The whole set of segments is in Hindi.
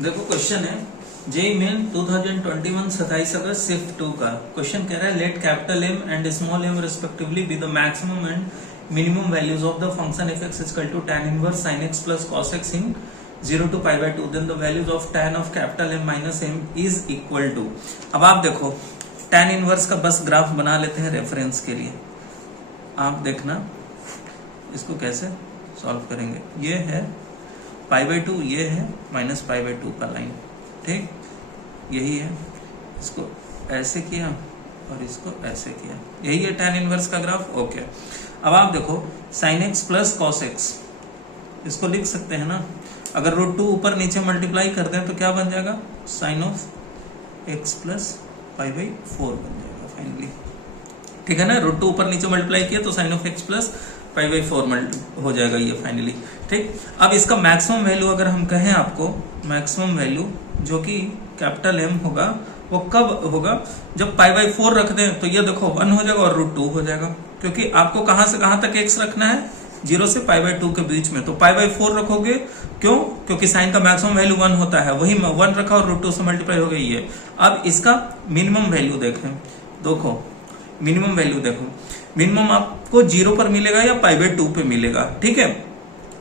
देखो क्वेश्चन है जेई मेन 2021 27 अगस्त शिफ्ट 2 का क्वेश्चन कह रहा है let capital M and small m respectively be the maximum and minimum values of the function f x equal to tan inverse sin x plus cos x in 0 to π/2 then the values of tan of capital M minus m is equal to. अब आप देखो tan इनवर्स का बस ग्राफ बना लेते हैं रेफरेंस के लिए। आप देखना इसको कैसे सॉल्व करेंगे। ये है π/2, ये है माइनस π/2 का लाइन, ठीक, यही है। इसको ऐसे किया और इसको ऐसे किया, यही है tan इनवर्स का ग्राफ। ओके, अब आप देखो sin x plus cos x, इसको लिख सकते हैं ना। अगर √2 ऊपर नीचे मल्टीप्लाई कर दें तो क्या बन जाएगा, sin ऑफ x प्लस π/4 बन जाएगा फाइनली, ठीक है ना। √2 ऊपर नीचे मल्टीप्लाई किया तो sin ऑफ x प्लस π/4 हो जाएगा ये फाइनली, ठीक। अब इसका मैक्सिमम वैल्यू अगर हम कहें आपको, मैक्सिमम वैल्यू जो कि कैपिटल M होगा वो कब होगा, जब π/4 रख दें तो ये देखो 1 हो जाएगा और √2 हो जाएगा, क्योंकि आपको कहां से कहां तक x रखना है, 0 से π/2 के बीच में। तो π/4 रखोगे, क्यों, क्योंकि साइन का मैक्सिमम वैल्यू 1 होता है, वही 1 रखा और √2 से मल्टीप्लाई हो गई ये। अब इसका मिनिमम वैल्यू देखें, देखो मिनिमम वैल्यू देखो, मिनिमम आपको 0 पर मिलेगा या π/2 पे मिलेगा, ठीक है।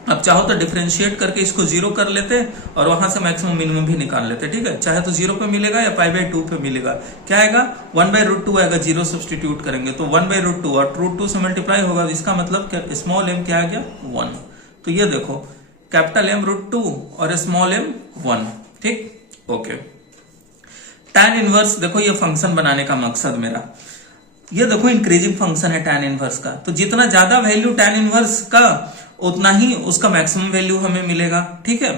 अब चाहो तो डिफरेंशिएट करके इसको 0 कर लेते और वहां से मैक्सिमम मिनिमम भी निकाल लेते, ठीक है। चाहे तो 0 पे मिलेगा या π/2 पे मिलेगा। क्या आएगा, 1/√2 आएगा, 0 सब्सटीट्यूट करेंगे तो 1/√2 और √2 से मल्टीप्लाई होगा, इसका मतलब स्मॉल m क्या आ गया, 1। तो ये देखो कैपिटल M √2 और स्मॉल m 1, ठीक। ओके, tan इनवर्स देखो, ये फंक्शन बनाने का मकसद मेरा, ये देखो इंक्रीजिंग फंक्शन है tan इनवर्स का, तो जितना ज्यादा वैल्यू tan इनवर्स का उतना ही उसका मैक्सिमम वैल्यू हमें मिलेगा, ठीक है।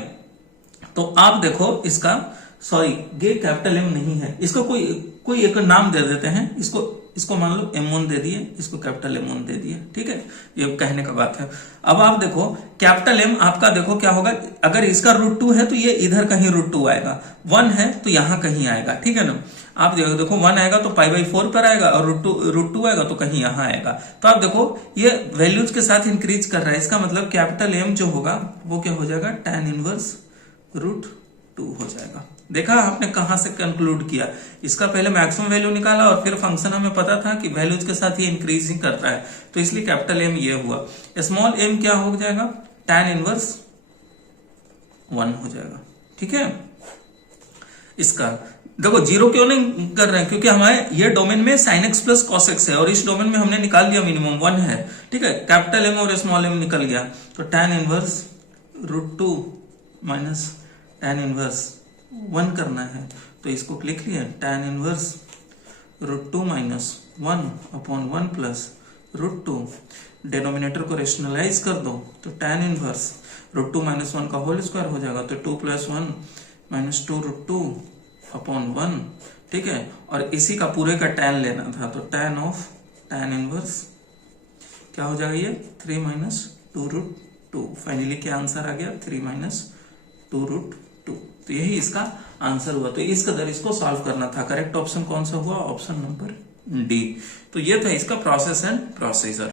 तो आप देखो इसका, सॉरी ये कैपिटल M नहीं है, इसको कोई एक नाम दे देते हैं, इसको मान लो M1 दे दिए, इसको कैपिटल M1 दे दिए, ठीक है। ये कहने का बात है। अब आप देखो कैपिटल M आपका देखो क्या होगा, अगर इसका √2 है तो ये इधर कहीं √2 आएगा, 1 है तो यहां कहीं आएगा, ठीक है ना। आप देखो 1 आएगा तो π/4 पर आएगा और √2 आएगा तो कहीं यहां आएगा। तो आप देखो ये वैल्यूज के साथ इंक्रीज कर रहा है, इसका मतलब कैपिटल M जो होगा वो क्या हो जाएगा, tan इनवर्स √2 हो जाएगा। देखा आपने कहां से कंक्लूड किया, इसका पहले मैक्सिमम वैल्यू निकाला और फिर फंक्शन हमें पता था कि वैल्यूज के साथ ये इंक्रीज ही करता है, तो इसलिए कैपिटल M ये हुआ। स्मॉल m क्या हो जाएगा, tan इनवर्स 1 हो जाएगा, ठीक है। इसका देखो 0 क्यों नहीं कर रहे हैं, क्योंकि हमारे ये डोमेन में sin x plus cos x है और इस डोमेन में हमने निकाल दिया मिनिमम 1 है, ठीक है। कैपिटल M और स्मॉल m निकल गया तो tan inverse √2 minus tan inverse 1 करना है, तो इसको लिख लिया tan inverse √2 minus 1/1 plus √2, denominator को रेशनलाइज कर दो तो tan इनवर्स √2 माइनस 1 का होल स्क्वायर हो जाएगा, तो 2 + 1 माइनस 2√2/1, ठीक है। और इसी का पूरे का tan लेना था, तो tan ऑफ tan इनवर्स क्या हो जाएगा, ये 3 - 2√2। फाइनली क्या आंसर आ गया, 3 - 2√2। तो यही इसका आंसर हुआ। तो इस कदर इसको सॉल्व करना था। करेक्ट ऑप्शन कौन सा हुआ, ऑप्शन नंबर डी। तो ये था इसका प्रोसेस एंड प्रोसीजर।